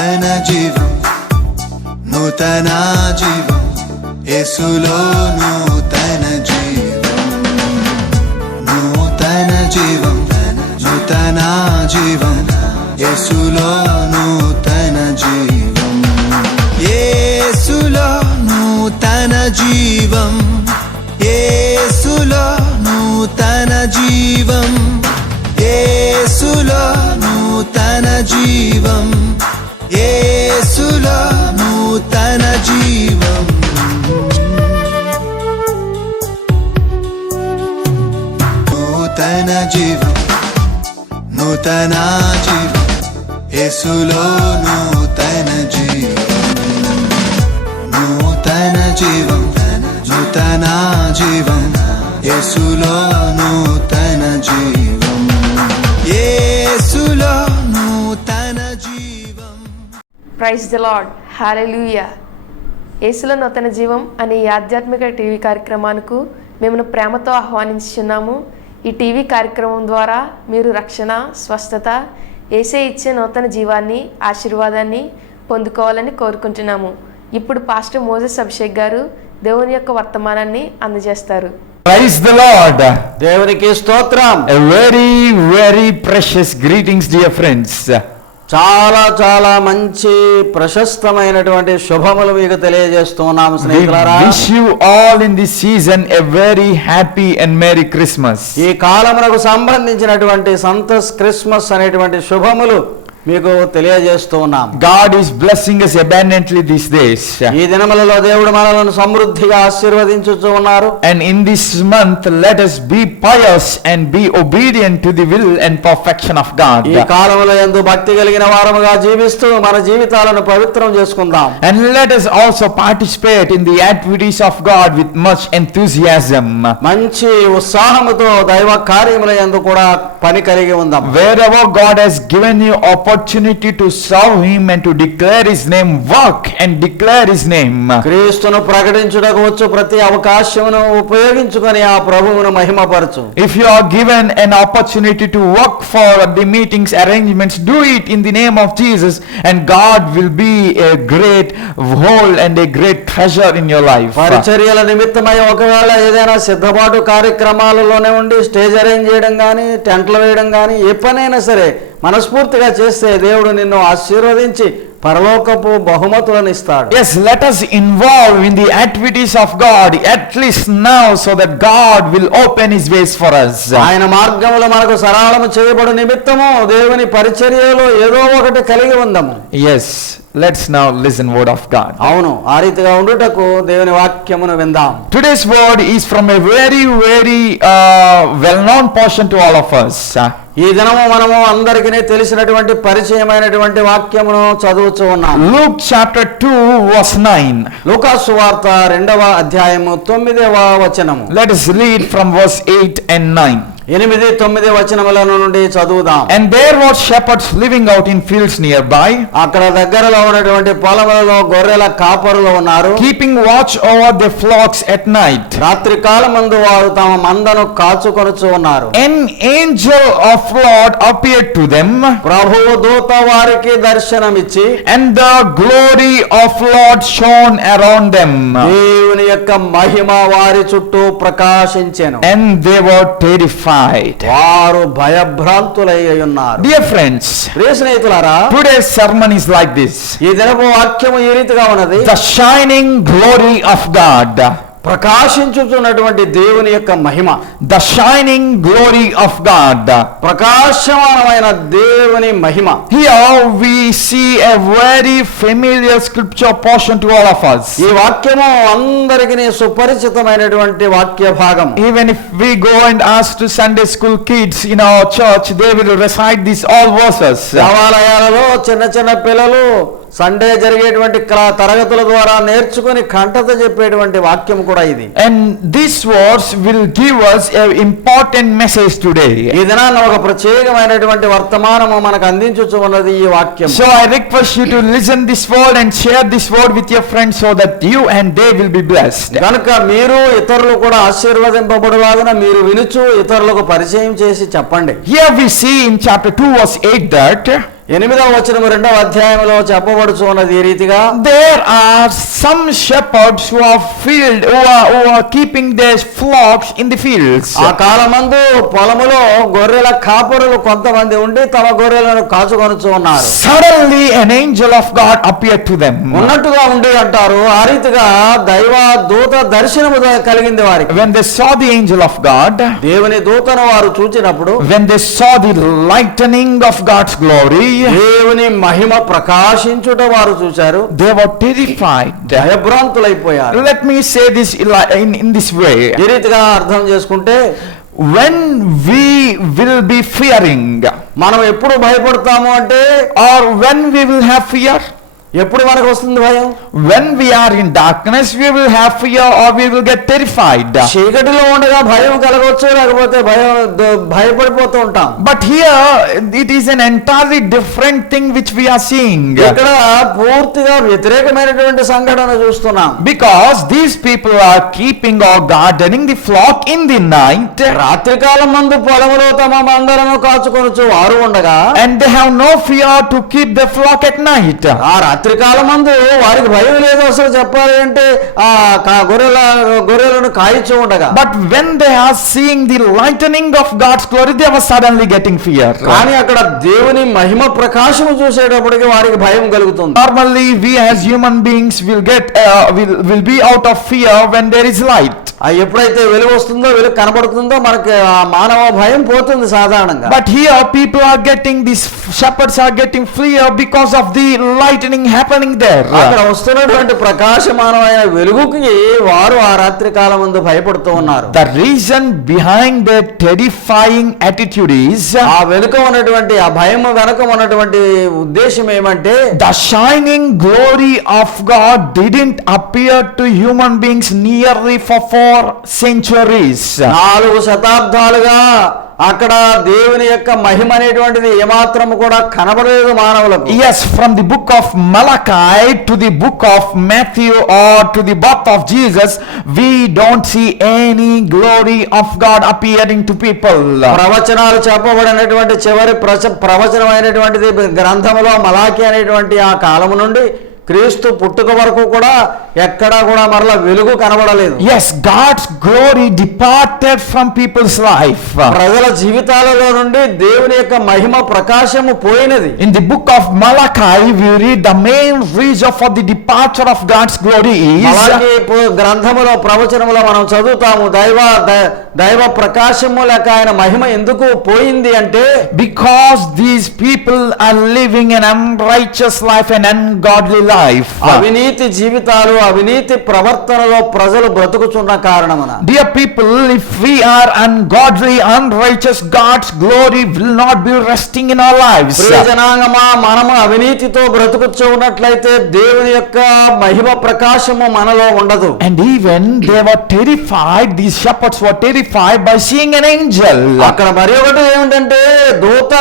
నూతన జీవం, నూతన జీవం, యేసులో నూతన జీవం, నూతన జీవం, నూతన జీవం, యేసులో నూతన జీవం, యేసులో నూతన జీవం, యేసులో నూతన జీవం, యేసులో నూతన జీవం, యేసులో నూతన జీవం, నూతన జీవం, నూతన జీవం, యేసులో నూతన జీవం, నూతన జీవం, నూతన జీవం, యేసులో నూతన జీవం, యేసులో నూతన జీవం. ప్రైజ్ ది లార్డ్, హల్లెలూయా. యేసులో నూతన జీవం అనే ఈ ఆధ్యాత్మిక టీవీ కార్యక్రమానికి మేము ప్రేమతో ఆహ్వానించుచున్నాము. ఈ టీవీ కార్యక్రమం ద్వారా మీరు రక్షణ, స్వస్థత, యేసే ఇచ్చే నూతన జీవాన్ని, ఆశీర్వాదాన్ని పొందుకోవాలని కోరుకుంటున్నాము. ఇప్పుడు పాస్టర్ మోజెస్ అభిషేక్ గారు దేవుని యొక్క వర్తమానాన్ని అందజేస్తారు. Praise the Lord. దేవునికి స్తోత్రం. A very, very precious greetings, dear friends. చాలా చాలా మంచి ప్రశస్తమైనటువంటి శుభములు మీకు తెలియజేస్తున్నాము We స్నేహితులారా. wish you all in this season a very happy and merry Christmas. ఈ కాలమునకు సంబంధించినటువంటి సంతోష్ క్రిస్మస్ అనేటువంటి శుభములు మీకు తెలియజేస్తూ ఉన్నాం. God is blessing us abundantly these days. ఈ దినములలో దేవుడు మనలను సమృద్ధిగా ఆశీర్వదించుచూ ఉన్నారు. And in this month, let us be pious and be obedient to the will and perfection of God. ఈ కాలములో యందు భక్తి కలిగిన వారముగా జీవిస్తూ మన జీవితాలను పవిత్రం చేసుకుందాం. And let us also participate in the activities of God with much enthusiasm. మంచి ఉత్సాహముతో దైవ కార్యముల యందు కూడా పని కలిగి ఉందాం. Wherever God has given you opportunity to serve Him and to declare His name, work and declare His name. క్రీస్తును ప్రకటించుటకు వచ్చు ప్రతి అవకాశమును ఉపయోగించుకొని ఆ ప్రభువును మహిమపరచు. If you are given an opportunity to work for the meetings arrangements, do it in the name of Jesus, and God will be a great whole and a great treasure in your life. పరిచర్యల నిమిత్తమై ఒకవేళ ఏదైనా సిద్ధపాటు కార్యక్రమాలలోనే ఉండి stage arrange చేయడం కానీ, టెంట్లు వేయడం కానీ, ఏ పనైనా సరే మనస్ఫూర్తిగా చేస్తే దేవుడు నిన్ను ఆశీర్వదించి పరలోకపు బహుమతులను ఇస్తాడు. Yes, let us involve in the activities of God at least now, so that God will open His ways for us. ఆయన మార్గములు మనకు సరళము చేయబడు నిమిత్తము దేవుని పరిచర్యలో ఏదో ఒకటి కలిగి ఉందాము. Yes, let's now listen word of God. అవును, ఆ రీతిగా ఉండుటకు దేవుని వాక్యమును విందాం. Today's word is from a very, very well-known portion to all of us. ఈ దినము మనము అందరికీ తెలిసినటువంటి పరిచయమైనటువంటి వాక్యమును చదువుచూ ఉన్నాం. Luke chapter 2 verse 9. లూకా సువార్త 2వ అధ్యాయము 9వ వచనము. Let us read from verse 8 and 9. 8-9 వచనముల నుండి చదువుదాం. And there were shepherds living out in fields nearby, అక్కడ దగ్గరలో ఉన్నటువంటి పొలములలో గొర్రెల కాపరులు ఉన్నారు. keeping watch over their flocks at night. రాత్రి కాలమందు వారు తమ మందను కాచుకొనుచు ఉన్నారు. An angel of Lord appeared to them, ప్రభువు దూత వారికి దర్శనమిచ్చి, and the glory of Lord shone around them, దేవుని యొక్క మహిమ వారి చుట్టూ ప్రకాశించెను. and they were terrified. వారు భయభ్రాంతులై ఉన్నారు. Dear friends, ప్రియ స్నేహితులారా, today's sermon is like this: ఈ దినపు వాక్యము ఈ రీతిగా ఉన్నది. the shining glory of God. ప్రకాశించుతున్నటువంటి దేవుని యొక్క మహిమ. The shining glory of God. ప్రకాశమానమైన దేవుని మహిమ. Here we see a very familiar scripture portion to all of us. ఈ వాక్యము అందరికీ సుపరిచితమైనటువంటి వాక్య భాగం. Even if we go and ask to Sunday school kids in our church, they will recite these all verses. దేవాలయాలలో చిన్న చిన్న పిల్లలు Sunday జరిగేటువంటి తరగతుల ద్వారా నేర్చుకుని కంటత చెప్పేటువంటి వాక్యం కూడా ఇది. And this verse will give us an important message today. ఈ దినాన ఒక ప్రత్యేకమైనటువంటి వర్తమానము మనకు అందించుచు ఉన్నది ఈ వాక్యం. So I request you to listen this word and share this word with your friends, so that you and they will be blessed. కనుక మీరు ఇతరులు కూడా ఆశీర్వదింపబడులాగున మీరు వినుచు ఇతరులకు పరిచయం చేసి చెప్పండి. Here we see in chapter 2 verse 8 that 8వ వచనం 2వ అధ్యాయంలో చెప్పబడుచున్నది ఈ రీతిగా, there are some shepherds who are keeping their flocks in the fields. ఆ కాలమందు పొలములో గొర్రెల కాపరులు కొంతమంది ఉండి తమ గొర్రెలను కాచుకొనుచు ఉన్నారు. Suddenly an angel of God appeared to them. ఉన్నట్టుగా ఉండి అంటారు, ఆ రీతిగా దైవ దూత దర్శనము కలిగింది వారికి. When they saw the angel of God, దేవుని దూతను వారు చూచినప్పుడు, when they saw the lightning of God's glory, దేవుని మహిమ ప్రకాశించుట వారు చూశారు. they were terrified. భయభ్రాంతులైపోయారు. Let me say this in this way. ఈ రీతిగా అర్థం చేసుకుంటే, When we will be fearing, మనం ఎప్పుడు భయపడతాము అంటే, or when we will have fear, ఎప్పుడు మనకు వస్తుంది భయం? when we are in darkness we will have fear or we will get terrified. చీకటిలో ఉండగా భయం కలగవచ్చు, లేకపోతే భయపడిపోతూ ఉంటాం. But here it is an entirely different thing which we are seeing. ఇక్కడ పూర్తిగా వ్యతిరేకమైనటువంటి సంఘటన చూస్తున్నాం. Because these people are keeping or gardening the flock in the night, రాత్రికాలం మందు పొలములో తమ మందలను కాచుకొనుచు వారు ఉండగా, and they have no fear to keep the flock at night. ఆ రాత్రికాలం మందు వారికి భయం లేదు అసలు చెప్పాలి అంటే, ఆ గొర్రెలను కాయిచు ఉండగా. But when they are seeing the lightning of God's glory, they were suddenly getting fear. కానీ అక్కడ దేవుని మహిమ ప్రకాశము చూసేటప్పటికి వారికి భయం కలుగుతుంది. Normally we as human beings will be out of fear when there is light. ఎప్పుడైతే వెలుగు వస్తుందో, వెలుగు కనబడుతుందో మనకి ఆ మానవ భయం పోతుంది సాధారణంగా. But here these shepherds are getting fear because of the lightning happening there. అక్కడ వస్తున్నటువంటి ప్రకాశమానమైన వెలుగుకి వారు ఆ రాత్రి కాలం ముందు భయపడుతూ ఉన్నారు. The reason behind their terrifying attitude is, ఆ వెనుక ఉన్నటువంటి ఆ భయం వెనుక ఉన్నటువంటి ఉద్దేశం ఏమంటే, the shining glory of God didn't appear to human beings nearly for 4 centuries. 4 శతాబ్దాలుగా అక్కడ దేవుని యొక్క మహిమ అనేటువంటిది ఏమాత్రం కూడా కనబడలేదు మానవులకు. Yes, from the book of Malachi to the book of Matthew or to the birth of Jesus, we don't see any glory of God appearing to people. ప్రవచనాలు చెప్పబడినటువంటి చివరి ప్రవచనమైనటువంటిది గ్రంథములో మలాకి అనేటువంటి ఆ కాలము నుండి క్రీస్తు పుట్టుక వరకు కూడా ఎక్కడా కూడా మరలా వెలుగు కనబడలేదు. Yes, God's glory departed from people's life. ప్రజల జీవితాలలో నుండి దేవుని యొక్క మహిమ ప్రకాశము పోయినది. In the book of Malachi we read the main reason for the departure of God's glory is, మలాకి గ్రంథములో ప్రవచనములో మనం చదువుతాము, దైవ ప్రకాశము లేక ఆయన మహిమ ఎందుకు పోయింది అంటే, because these people are living an unrighteous life and ungodly life. అవినీతి జీవితాలు, అవినీతి ప్రవర్తనలో ప్రజలు బ్రతుకుచున్న కారణమున. Dear people, if we are ungodly, unrighteous, God's glory will not be resting in our lives. ప్రజనాంగమా, మనము అవినీతితో బ్రతుకుచూ ఉన్నట్లయితే దేవుని యొక్క మహిమ ప్రకాశము మనలో ఉండదు. And even they were terrified, these shepherds were terrified by seeing an angel. అక్కడ మరి ఒకటి ఏమిటంటే, దూత,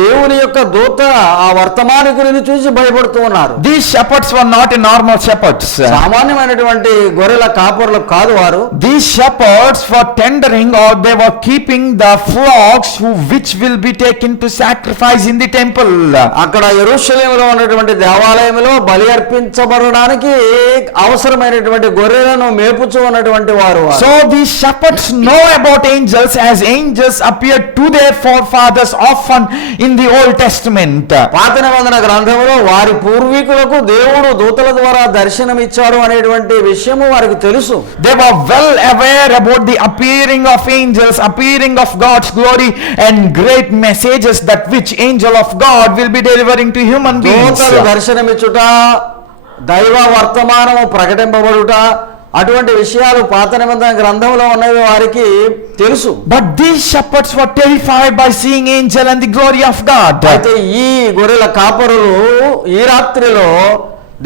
దేవుని యొక్క దూత ఆ వర్తమానికుని చూసి భయపడుతూ ఉన్నారు. These shepherds were not a normal shepherds. సామాన్యమైనటువంటి గొర్రెల కాపరులు కాదు వారు. These shepherds were tendering or they were keeping the flocks which will be taken to sacrifice in the temple. అక్కడ యెరూషలేములో ఉన్నటువంటి దేవాలయంలో బలి అర్పించబడడానికి అవసరమైనటువంటి గొర్రెలను మేపుచూ ఉన్నటువంటి వారు. So these shepherds know about angels as angels appeared to their forefathers often in the Old Testament. పాత నిబంధన గ్రంథంలో వారి పూర్వీకులకు దేవుడు దూతల ద్వారా దర్శనం ఇచ్చాడు అనేటువంటి విషయము వారికి తెలుసు. They were well aware about the appearing of angels, appearing of God's glory and great messages that which angel of God will be delivering to human beings. దూతలు దర్శనమిచ్చుట, దైవ వర్తమానము ప్రకటింపబడుట, అటువంటి విషయాలు పాత నిబంధన గ్రంథంలో ఉన్నవి వారికి తెలుసు. But these shepherds were terrified by seeing angel and the glory of God. అయితే ఈ గొర్రెల కాపరులు ఈ రాత్రిలో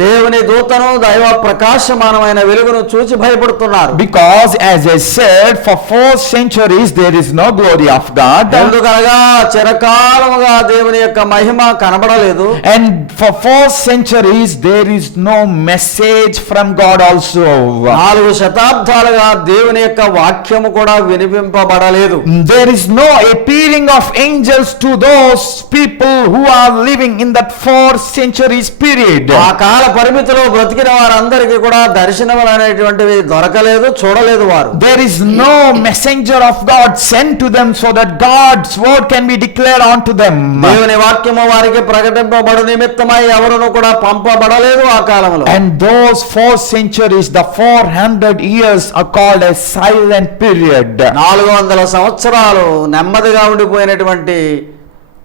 దేవుని దూతను దైవ ప్రకాశమానమైన వెలుగును చూచి భయపడుతున్నారు. Because as I said, for 4 centuries there is no glory of God. ఎందుకనగా చిరకాలముగా దేవుని యొక్క మహిమ కనబడలేదు. And for 4 centuries there is no message from God also. 4 శతాబ్దాలుగా దేవుని యొక్క వాక్యము కూడా వినిపింపబడలేదు. There is no appearing of angels to those people who are living in that 4 centuries period. ఆ కాల పరిమితిలో బ్రతికిన వారందరికీ కూడా దర్శనములు అనేటువంటివి దొరకలేదు, చూడలేదు వారు. There is no messenger of God sent to them so that God's word can be declared unto them. దేవుని వాక్యము వారికి ప్రకటింపబడు నిమిత్తమై ఎవరును కూడా పంపబడలేదు ఆ కాలంలో. And those 4 centuries, the 400 years are called a silent period. 400 సంవత్సరాలు నెమ్మదిగా ఉండిపోయినటువంటి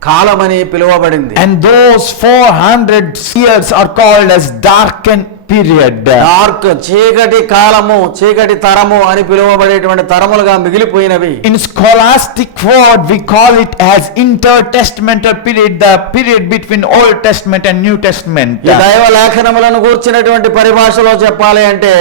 కాలమని పిలువబడింది. And those 400 years are called as darkened period. Dark, చీకటి కాలము, చీకటి తరము అని పిలువబడేటువంటి తరములుగా మిగిలిపోయినవి. In scholastic word we call it as intertestamental period, the period between Old Testament and New Testament. ఈ దైవ లేఖనములను గూర్చినటువంటి పరిభాషలో చెప్పాలి అంటే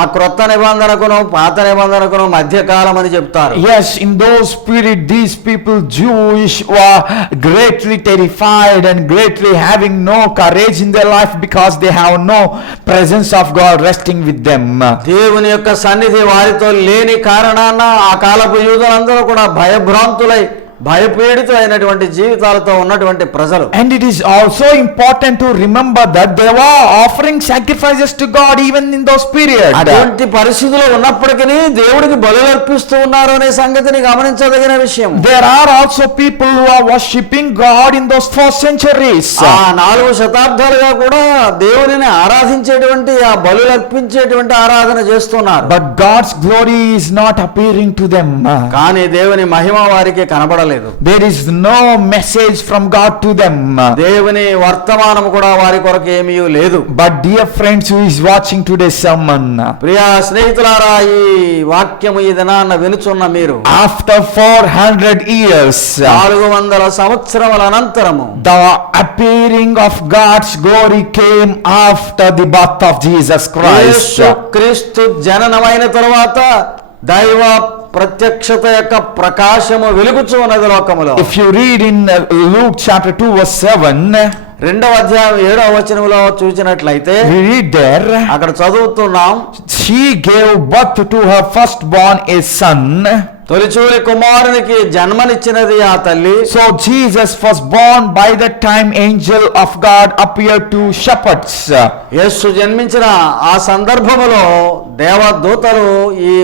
ఆ క్రొత్త నిబంధనకును పాత నిబంధనకును మధ్య కాలం అని చెప్తారు. Yes, in those period these people Jewish were greatly terrified and greatly having no courage in their life because they have no presence of God resting with them. దేవుని యొక్క సన్నిధి వారితో లేని కారణాన ఆ కాలపు యూదులందరూ కూడా భయభ్రాంతులై భయపీడితమైనటువంటి జీవితాలతో ఉన్నటువంటి ప్రజలు. And it is also important to remember that they were offering sacrifices to God even in those periods. అటువంటి పరిస్థితుల్లో ఉన్నప్పటికీ దేవుడికి బలులు అర్పిస్తూ ఉన్నారు అనే సంగతిని గమనించదగిన విషయం. There are also people who are worshipping God in those 4 centuries. ఆ 4 శతాబ్దాలుగా కూడా దేవుడిని ఆరాధించేటువంటి ఆ బలులు అర్పించేటువంటి ఆరాధన చేస్తున్నారు. But God's glory is not appearing to them. కానీ దేవుని మహిమ వారికి కనబడలేదు. There is no message from God to them. దేవుని వర్తమానం కూడా వారి కొరకు ఏమీ లేదు. But dear friends who is watching today's sermon, Priya స్నేహితులారా, ఈ వాక్యము ఈ దినాన్న వినుచున్న మీరు, after 400 years 400 సంవత్సరముల అనంతరము the appearing of God's glory came after the birth of Jesus Christ. క్రీస్తు జననమైన తరువాత దైవ ప్రత్యక్షత యొక్క ప్రకాశము వెలుగుచు ఉన్నది లోకములో. If you read in Luke chapter 2 verse 7, 2వ అధ్యాయం 7వ వచనములో చూసినట్లయితే we read there, అక్కడ చదువుతున్నాం, she gave birth to her firstborn a son. తొలిచూలి కుమారునికి జన్మనిచ్చినది ఆ తల్లి. So Jesus was born by that time angel of God appeared to shepherds. యేసు జన్మించిన ఆ సందర్భములో దేవదూతలు ఈ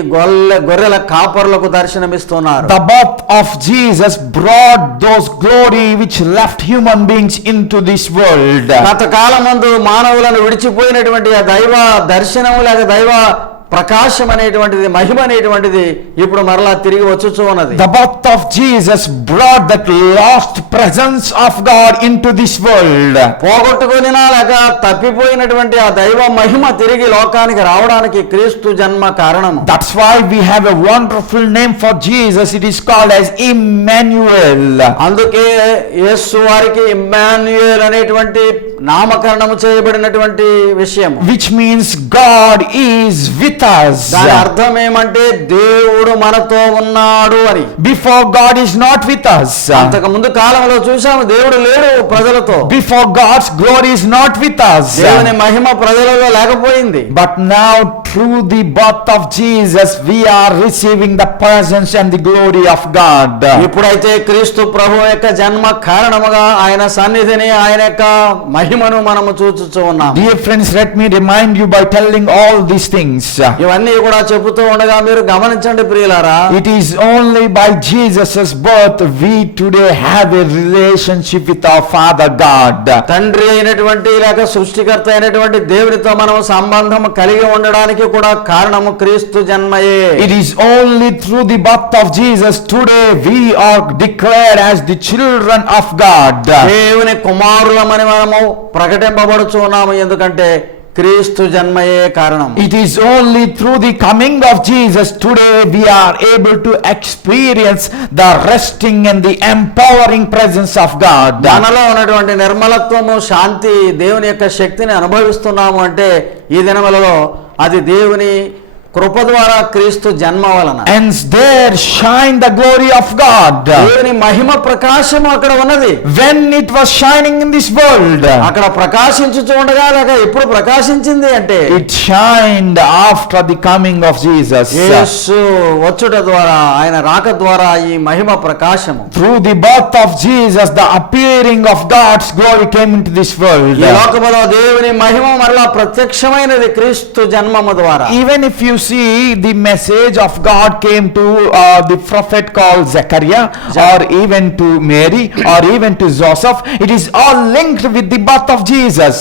గొర్రెల కాపరులకు దర్శనమిస్తున్నారు. The birth of Jesus brought those glory which left human beings into this world. గత కాలమందు మానవులను విడిచిపోయినటువంటి ఆ దైవ దర్శనము లేక దైవ ప్రకాశం అనేటువంటిది, మహిమ అనేటువంటిది ఇప్పుడు మరలా తిరిగి వచ్చుచూ ఉన్నది. The birth of Jesus brought that lost presence of God into this world. పోగొట్టుకునినా లేక తప్పిపోయినటువంటి ఆ దైవ మహిమ తిరిగి లోకానికి రావడానికి క్రీస్తు జన్మ కారణము. That's why we have a wonderful name for Jesus. It is called as Emmanuel. అందుకే యేసు వారికి ఇమ్మాన్యుయేల్ అనేటువంటి నామకరణము చేయబడినటువంటి విషయం. Which means God is with us. దాని అర్థం ఏమంటే దేవుడు మనతో ఉన్నాడు అని. Before God is not with us. అంతకు ముందు కాలంలో చూసాము దేవుడు లేడు ప్రజలతో. Before God's glory is not with us. దేవుని మహిమ ప్రజలలో లేకపోయింది. But now through the birth of Jesus we are receiving the presence and the glory of God. ఇప్పుడైతే క్రీస్తు ప్రభువు యొక్క జన్మ కారణముగా ఆయన సన్నిధిని, ఆయన యొక్క మహిమను మనము చూచుచూ ఉన్నాం. Dear friends, let me remind you by telling all these things. ఇవన్నీ కూడా చెబుతూ ఉండగా మీరు గమనించండి ప్రియులారా, It is only by Jesus' birth we today have a relationship with our Father God. తండ్రి అయినటువంటి లేక సృష్టికర్త అయినటువంటి దేవునితో మనం సంబంధం కలిగి ఉండడానికి కూడా కారణము క్రీస్తు జన్మయే. It is only through the birth of Jesus today we are declared as the children of God. దేవుని కుమారులమని మనము ప్రకటింపబడుచున్నాము. ఎందుకంటే క్రీస్తు జన్మయే కారణం. It is only through the coming of Jesus today we are able to experience the resting and the empowering presence of God. మనలో ఉన్నటువంటి నిర్మలత్వము, శాంతి, దేవుని యొక్క శక్తిని అనుభవిస్తున్నాము అంటే ఈ దినములలో అది దేవుని కృప ద్వారా క్రీస్తు జన్మ వలన. And there shine the glory of God. దేవుని మహిమ ప్రకాశము అక్కడ ఉన్నది. When it was shining in this world, అక్కడ ప్రకాశించుచూ ఉండగా లేక ఎప్పుడు ప్రకాశించింది అంటే it shined after the coming of Jesus. యేసు వచ్చుట ద్వారా, ఆయన రాక ద్వారా ఈ మహిమ ప్రకాశము. Through the birth of Jesus, the appearing of God's glory came into this world. ఈ లోకములో దేవుని మహిమ మరలా ప్రత్యక్షమైనది క్రీస్తు జన్మము ద్వారా. Even if you see, the message of God came to the prophet called Zechariah, or even to Mary, or even to Joseph. It is all linked with the birth of Jesus.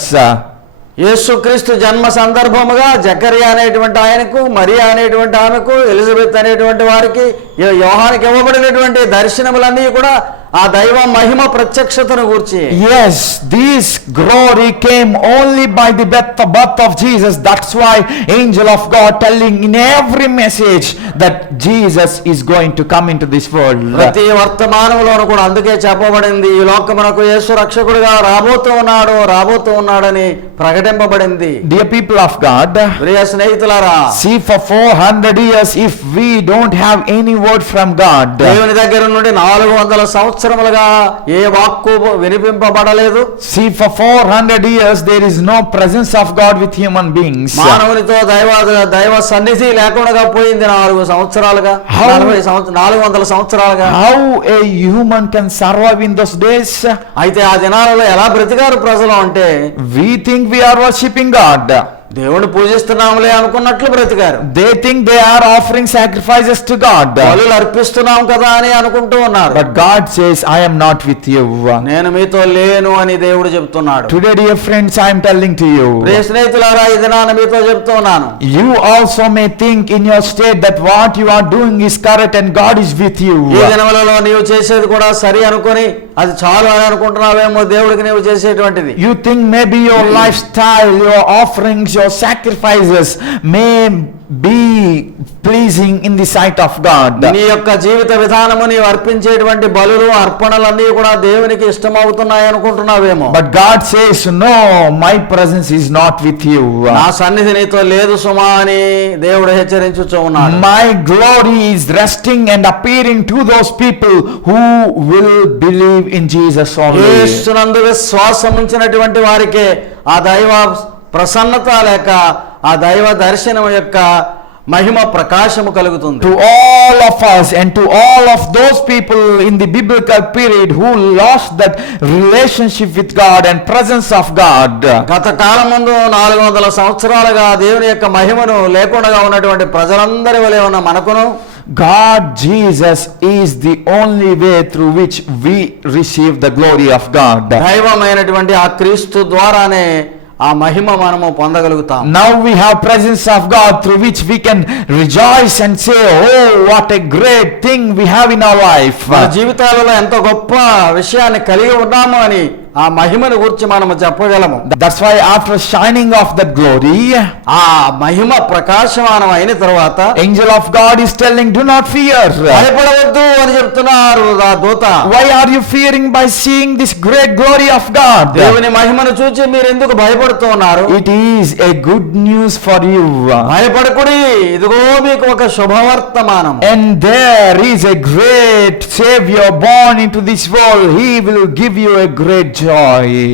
యేసుక్రీస్తు జన్మ సందర్భముగా జకరియా అనేటువంటి ఆయనకు, మరియా అనేటువంటి ఆమెకు, Elizabeth అనేటువంటి వారికి, యోహానికి ఇవ్వబడినటువంటి దర్శనములన్నీ కూడా ఆ దైవ మహిమ ప్రత్యక్షతను గూర్చి. Yes, this glory came only by the birth of Jesus. That's why angel of God telling in every message that Jesus is going to come into this world. ప్రతి వర్తమానములోను కూడా అందుకే చెప్పబడింది, ఈ లోకమునకు యేసు రక్షకుడిగా రాబోతూ ఉన్నాడని ప్రకటింపబడింది. Dear people of God, ప్రియ స్నేహితులారా, see, for 400 years if we don't have any word from God, దేవుని దగ్గర నుండి 400 సంవత్సరములుగా ఏ వాక్కు వినిపింపబడలేదు. see, for 400 years there is no presence of God with human beings. మానవునితో దైవ సన్నిధి లేకుండా పోయింది 400 సంవత్సరాలుగా. How a human can survive in those days? అయితే ఆ దినాలలో ఎలా బ్రతికారు ప్రజలు అంటే, We think we are worshipping God. దేవుని పూజిస్తున్నాములే అనుకున్నట్లు బ్రతికారు. They think they are offering sacrifices to God. బలులు అర్పిస్తున్నాం కదా అని అనుకుంటూ ఉన్నారు. But God says, I am not with you. నేను మీతో లేను అని దేవుడు చెప్తున్నాడు. Today, dear friends, I am telling to you, ప్రియ స్నేహితులారా, ఈ దినాన మీతో చెప్తున్నాను, you also may think in your state that what you are doing is correct and God is with you. ఈ దినములలో నీవు చేసేది కూడా సరి అనుకొని అది చాలు అని అనుకుంటున్నావేమో దేవుడికి నీవు చేసేటువంటిది. You think maybe your lifestyle, your offerings, your sacrifices may be pleasing in the sight of God. నీ యొక్క జీవిత విధానము, నీవు అర్పించేటువంటి బలులు, అర్పణలన్నీ కూడా దేవునికి ఇష్టమవుతున్నాయి అనుకుంటున్నావేమో. But God says, no, my presence is not with you. నా సన్నిధి నీతో లేదు సుమా అని దేవుడు హెచ్చరించుచూ ఉన్నాడు. My glory is resting and appearing to those people who will believe in Jesus only. యేసునందు విశ్వాసం ఉంచినటువంటి వారికే ఆ దైవ ప్రసన్నత లేక ఆ దైవ దర్శనం యొక్క మహిమ ప్రకాశము కలుగుతుంది. To all of us and to all of those people in the biblical period who lost that relationship with God and presence of God. గత కాలం ముందు 400 సంవత్సరాలుగా దేవుని యొక్క మహిమను లేకుండా ఉన్నటువంటి ప్రజలందరి వలె ఉన్న మనకును God, Jesus is the only way through which we receive the glory of God. దైవమైనటువంటి ఆ క్రీస్తు ద్వారానే ఆ మహిమ మనము పొందగలుగుతాం. Now we have presence of God through which we can rejoice and say, oh, what a great thing we have in our life. మన జీవితాలలో ఎంత గొప్ప విషయాన్ని కలిగి ఉన్నాము అని ఆ మహిమను గురించి మనము చెప్పగలము. That's why after shining of that glory, ఆ మహిమ ప్రకాశమానం అయిన తర్వాత angel of God is telling, do not fear. భయపడవద్దు అని చెప్తున్నారు ఆ దూత. Why are you fearing by seeing this great glory of God? దేవుని మహిమను చూచి మీరు ఎందుకు భయపడుతూ ఉన్నారు? It is a good news for you. భయపడకుడి, ఇదిగో మీకు ఒక శుభవర్తమానం. And there is a great Savior born into this world. He will give you a great joy.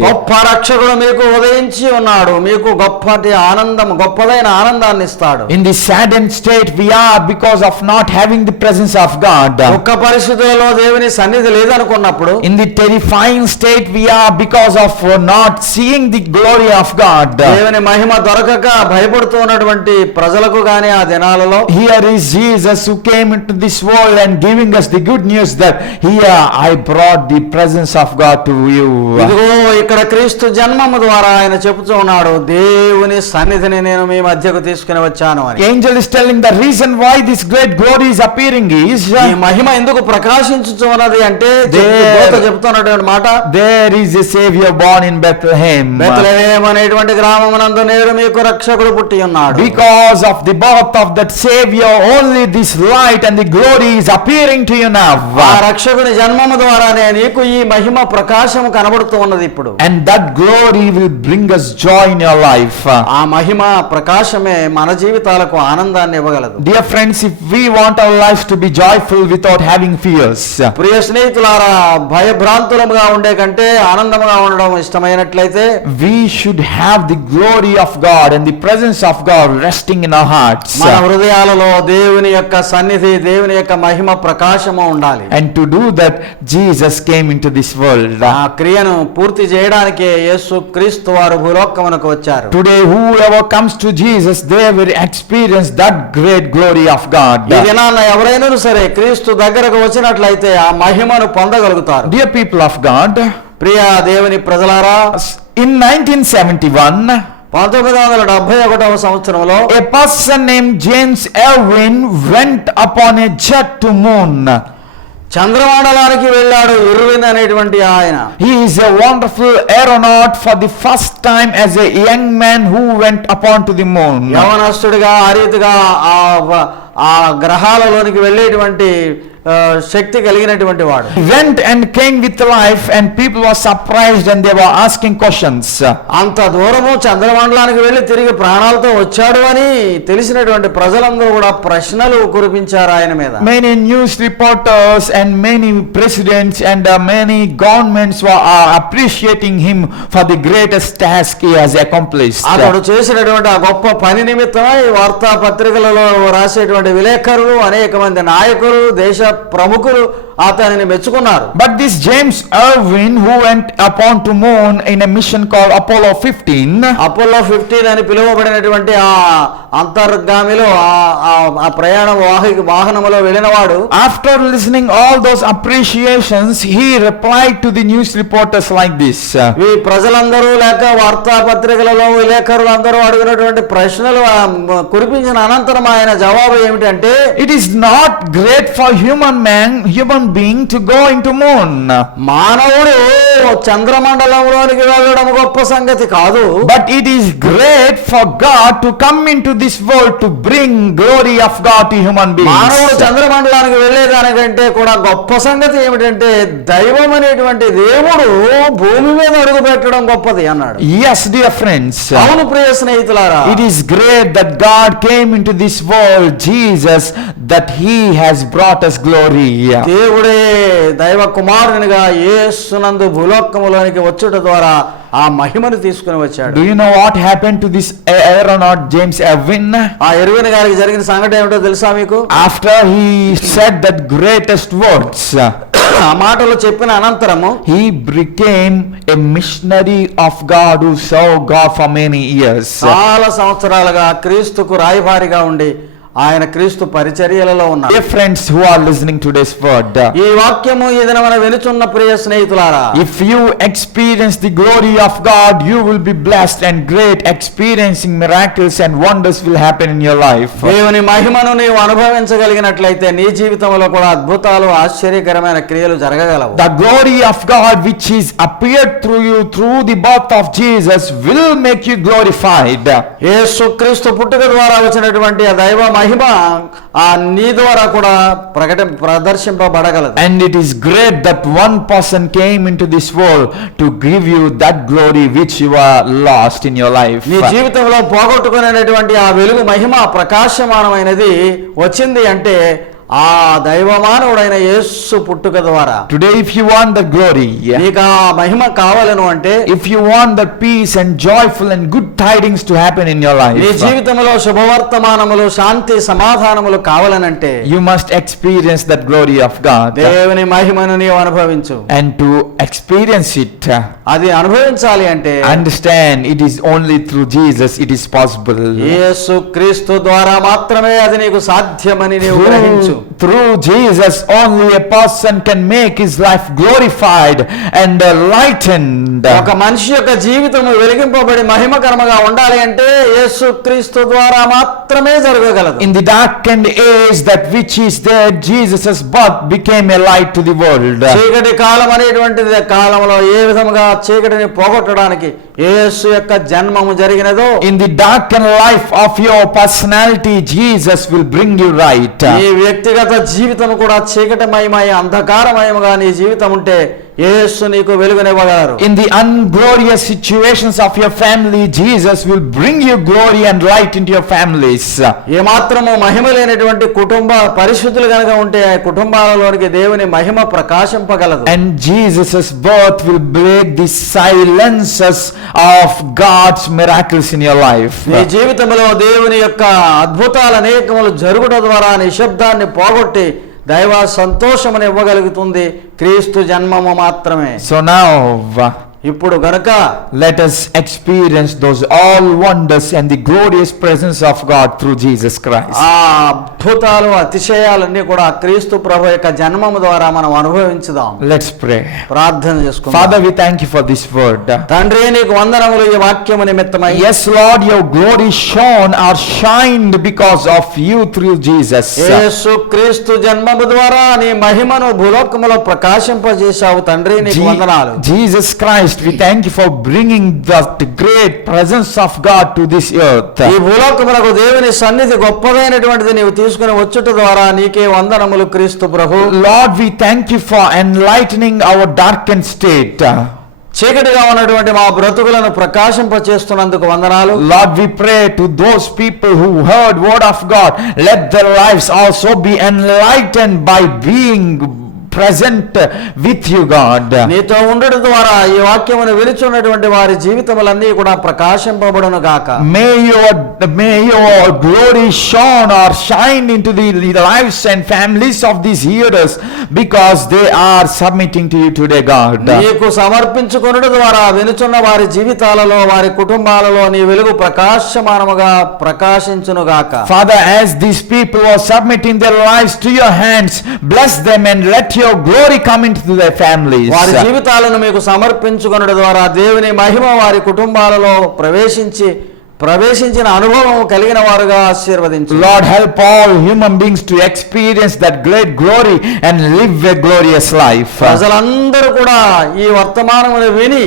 గొప్ప రక్షకుడు మీకు ఉదయించి ఉన్నాడు. మీకు గొప్పటి ఆనందం, గొప్పదైన ఆనందాన్ని ఇస్తాడు. In the saddened state we are because of not having the presence of God. ఒక్క పరిస్థితులలో దేవుని సన్నిధి లేదనుకున్నప్పుడు, In the terrifying state we are because of not seeing the glory of God. దేవుని మహిమ దొరకక భయపడుతూ ఉన్నటువంటి ప్రజలకు గాని ఆ దినాలలో Here is Jesus who came into this world and giving us the good news that here I brought the presence of God to you. ఇదిగో ఇక్కడ క్రీస్తు జన్మము ద్వారా ఆయన చెబుతూ ఉన్నాడు, దేవుని సన్నిధిని నేను మీ మధ్యకు తీసుకుని వచ్చాను అని. Angel is telling the reason why this great glory is appearing is ఈ మహిమ ఎందుకు ప్రకాశించుచున్నది అంటే దూత చెబుతున్నటువంటి మాట, there is a savior born in Bethlehem. Bethlehem అనేటువంటి గ్రామమునందు నేడు మీకు రక్షకుడు పుట్టి ఉన్నాడు. Because of the birth of that savior, only this light and the glory is appearing to you now. ఆ రక్షకుని జన్మము ద్వారానే నీకు ఈ మహిమ ప్రకాశము కనబడుతూ ఉన్నది ఇప్పుడు. And that glory will bring us joy in your life. ఆ మహిమ ప్రకాశమే మన జీవితాలకు ఆనందాన్ని ఇవ్వగలదు. Dear friends, if we want our lives to be joyful without having fears, ప్రియ స్నేహితులారా, భయభ్రాంతులముగా ఉండే కంటే ఆనందముగా ఉండడం ఇష్టమైనట్లయితే we should have the glory of God and the presence of God resting in our hearts. మన హృదయాలలో దేవుని యొక్క సన్నిధి, దేవుని యొక్క మహిమ ప్రకాశము ఉండాలి. And to do that, Jesus came into this world. ఆ క్రియను పూర్తి చేయడానికే యేసు క్రీస్తు వారు భూలోకమునకు వచ్చారు. Today, whoever comes to Jesus, they will experience that great glory of God. ఈ దినాన ఎవరైనా సరే క్రీస్తు దగ్గరకు వచ్చినట్లయితే ఆ మహిమను పొందగలుగుతారు. Dear people of God, ప్రియ దేవుని ప్రజలారా, in 1971, 1971వ సంవత్సరంలో a person named James Irwin went upon a jet to moon. చంద్రమండలానికి వెళ్ళాడు ఇర్విన్ అనేటువంటి ఆయన. He is a wonderful aeronaut for the first time as a young man who went upon to the moon. యవనస్తుడిగా ఆ రీతిగా ఆ గ్రహాలలోనికి వెళ్ళేటువంటి శక్తి కలిగినటువంటి వాడు. He went and came with life, and people were surprised and they were asking questions. అంత దూరము చంద్రమండలానికి వెళ్ళి తిరిగి ప్రాణాలతో వచ్చాడు అని తెలిసినటువంటి ప్రజలందరూ కూడా ప్రశ్నలు కురిపించారు ఆయన మీద. Many news reporters and many presidents and many governments were appreciating him for the greatest task he has accomplished. అతడు చేసినటువంటి ఆ గొప్ప పని నిమిత్తమై వార్తా పత్రికలలో రాసేటువంటి విలేకరులు, అనేక మంది నాయకులు, దేశ ప్రముఖులు అతనిని మెచ్చుకున్నారు. But this James Irwin, who went upon to moon in a mission called Apollo 15, Apollo 15 అని పిలువబడినటువంటి ఆ అంతర్గామిలో ఆ ప్రయాణ వాహనములో వెళ్ళినవాడు, after listening all those appreciations, he replied to the news reporters like this. ఈ ప్రజలందరూ లేక వార్తాపత్రికలలో విలేకరులు అందరూ అడిగినటువంటి ప్రశ్నలు కురిపించిన అనంతరం ఆయన జవాబు ఏమిటంటే, It is not great for human being to go into moon. మానవుడు చంద్రమండలంలోనికి వెళ్ళడం గొప్ప సంగతి కాదు. But it is great for God to come into this world to bring glory of God to human beings. మానవుడు చంద్రమండలానికి వెళ్ళేదానికంటే కూడా గొప్ప సంగతి ఏమిటంటే దైవం అనేటువంటి దేవుడు భూమి మీద అడుగు పెట్టడం గొప్పది అన్నాడు. Yes, dear friends. అవును ప్రియ స్నేహితులారా, It is great that God came into this world, Jesus, that He has brought us glory. దేవుడే దైవ కుమారునిగా యేసునందు భూలోకములోనికి వచ్చుట ద్వారా ఆ మహిమను తీసుకుని వచ్చాడు. Do you know what happened to this aeronaut James Irwin? ఆ ఇర్విన్ గారికి జరిగిన సంఘటన ఏమిటో తెలుసా మీకు? After he said that greatest words, ఆ మాటలు చెప్పిన అనంతరము he became a missionary of God who served God for many years. చాలా సంవత్సరాలుగా క్రీస్తుకు రాయబారిగా ఉండి ఆయన క్రీస్తు పరిచర్యలలో ఉన్నారు. Dear friends who are listening to this word, ఈ వాక్యము ఈ దినమున వినుచున్న ప్రియ స్నేహితులారా, if you experience the glory of God, you will be blessed, and great experiencing miracles and wonders will happen in your life. దేవుని మహిమను నీవు అనుభవించగలిగినట్లయితే నీ జీవితంలో కూడా అద్భుతాలు, ఆశ్చర్యకరమైన క్రియలు జరగగలవు. The glory of God which is appeared through you through the birth of Jesus will make you glorified. యేసు క్రీస్తు పుట్టుక ద్వారా వచ్చినటువంటి ఆ దైవ మహిమ ఆ నీ ద్వారా కూడా ప్రదర్శింపబడగలదు. And it is great that one person came into this world to give you that glory which you are lost in your life. నీ జీవితంలో పోగొట్టుకునేటువంటి ఆ వెలుగు మహిమ ప్రకాశమానమైనది వచ్చింది అంటే ఆ దైవమానవుడైన యేసు పుట్టుక ద్వారా. Today if you want the glory, నీకు ఆ మహిమ కావాలను అంటే, if you want the peace and joyful and good tidings to happen in your life, నీ జీవితంలో శుభవర్తమానములు, శాంతి, సమాధానములు కావాలనంటే you must experience that glory of God. దేవుని మహిమను నీవు అనుభవించు. And to experience it, అది అనుభవించాలి అంటే understand it is only through Jesus it is possible. యేసు క్రీస్తు ద్వారా మాత్రమే అది నీకు సాధ్యమని నీవు గ్రహించు. Through Jesus, only a person can make his life glorified and lightened. ఒక మనిషి యొక్క జీవితం వెలిగింపబడి మహిమకరముగా ఉండాలి అంటే యేసుక్రీస్తు ద్వారా మాత్రమే జరగగలదు. In the darkened age that which is there, Jesus' birth became a light to the world. చీకటి కాలం అనేటువంటిది కాలంలో ఏ విధముగా చీకటిని పోగొట్టడానికి యేసు యొక్క జన్మము జరిగినదో, In the darkened life of your personality, Jesus will bring you right. నీ వ్యక్తిగత జీవితం కూడా చీకటిమయమై అంధకారమయముగా నీ జీవితం ఉంటే యేసు నీకు వెలుగునివ్వగలరు. In the unglorious situations of your family, Jesus will bring you glory and light into your families. ఏమాత్రము మహిమ లేనటువంటి కుటుంబ పరిస్థితులు కనుక ఉంటే ఆ కుటుంబాలలోనికి దేవుని మహిమ ప్రకాశింపగలదు. And Jesus' birth will break the silences of God's miracles in your life. నీ జీవితంలో దేవుని యొక్క అద్భుతాలు అనేకములు జరుగుట ద్వారా నిశ్శబ్దాన్ని పోగొట్టి దైవ సంతోషమును ఇవ్వగలుగుతుంది క్రీస్తు జన్మము మాత్రమే. So now, ఇప్పుడు గనుక let us experience those all wonders and the glorious presence of God through Jesus Christ. ఆ అద్భుతాలు అతిశయాలన్నీ కూడా క్రీస్తు ప్రభు యొక్క జన్మము ద్వారా మనం అనుభవించుదాం. Let's pray. ప్రార్థన చేసుకుందాం. Father, we thank you for this word. తండ్రి నీకు వందనములు ఈ వాక్యము నిమిత్తమై. Yes, Lord, your glory shone or shined because of you through Jesus. యేసు క్రీస్తు జన్మము ద్వారా నీ మహిమను భూలోకములో ప్రకాశింపజేశావు తండ్రి, నీకు వందనాలు. Jesus Christ, we thank you for bringing the great presence of God to this earth. ఈ భూలోకములకు దేవుని సన్నిధి గొప్పదైనటువంటిది నీవు తీసుకుని వచ్చుట ద్వారా నీకే వందనములు క్రీస్తు ప్రభు. Lord, we thank you for enlightening our darkened state. చీకటిగా ఉన్నటువంటి మా బ్రతుకులను ప్రకాశింపచేస్తున్నందుకు వందనాలు. Lord, we pray to those people who heard word of God, let their lives also be enlightened by being present with you, God. నీతో ఉండడం ద్వారా ఈ వాక్యమును విలుచున్నటువంటి వారి జీవితములన్నీ కూడా ప్రకాశింపబడును గాక. May your glory shone or shine into the lives and families of these hearers because they are submitting to you today, God. నీకు సమర్పించుకొనుట ద్వారా వినుచున్న వారి జీవితాలలో వారి కుటుంబాలలో నీ వెలుగు ప్రకాశమానముగా ప్రకాశించును గాక. Father, as these people are submitting their lives to your hands, bless them and let your glory come into their families. వారి జీవితాలను మీకు సమర్పించుకొనుట ద్వారా దేవుని మహిమ వారి కుటుంబాలలో ప్రవేశించిన అనుభవం కలిగిన వారుగా ఆశీర్వదించు. Lord, help all human beings to experience that great glory and live a glorious life. ప్రజలందరూ కూడా ఈ వర్తమానమును విని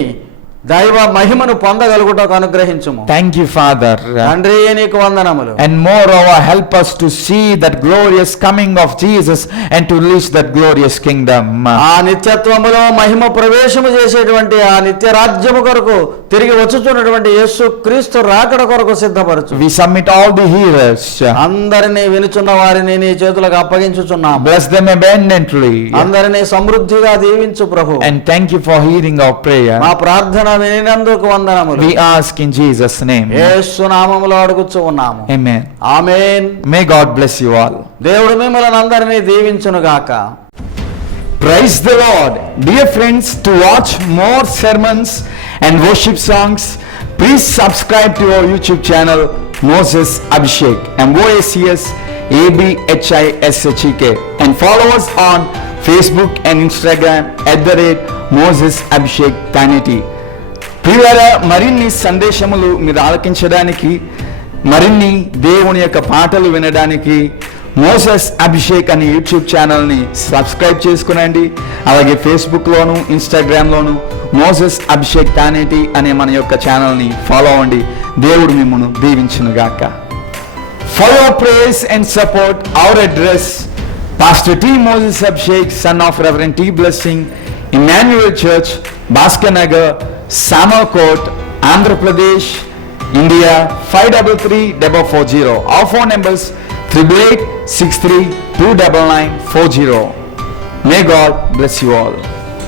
దైవ మహిమను పొందగలుగుటకు అనుగ్రహించుము. Thank you, Father. తండ్రి నీకు వందనములు. And moreover, help us to see that glorious coming of Jesus and to reach that glorious kingdom. ఆ నిత్యత్వములో మహిమ ప్రవేశము చేసేటువంటి ఆ నిత్య రాజ్యము కొరకు తిరిగి వచ్చుచున్నటువంటి యేసు క్రీస్తు రాకడ కొరకు సిద్ధపరచు. We submit all the hearers. అందరినీ వినుచున్న వారిని నీ చేతులకు అప్పగించుచున్నాము. Bless them abundantly. అందరినీ సమృద్ధిగా దీవించు ప్రభు. And thank you for hearing our prayer. మా ప్రార్థన వినినందుకు వందనములు. We ask in Jesus' name. యేసు నామములో అడుగుచు ఉన్నాము. Amen. Amen. May God bless you all. దేవుడు మిమ్మల్ని అందరినీ దీవించును గాక. Praise the Lord. Dear friends, to watch more sermons and worship songs, please subscribe to our YouTube channel Moses Abhishek, MOSES ABHISHEK, and follow us on Facebook and Instagram @Moses Abhishek Tanity. ప్రియులారా, మరిన్ని సందేశములు మీరు ఆలకించడానికి, మరిన్ని దేవుని యొక్క పాటలు వినడానికి Moses Abhishek అనే YouTube ఛానల్ని సబ్స్క్రైబ్ చేసుకునండి. అలాగే ఫేస్బుక్లోను ఇన్స్టాగ్రామ్లోను మోసెస్ అభిషేక్ తానేటి అనే మన యొక్క ఛానల్ని ఫాలో అవ్వండి. దేవుడు మిమ్మల్ని దీవించునుగాక. For your praise and support, our address, Pastor T. Moses Abhishek, son of Reverend T. Blessing, Emmanuel Church, Bhaskar Nagar, Samalkot, Andhra Pradesh, India 533440. Our phone numbers 8883 29940. May God bless you all.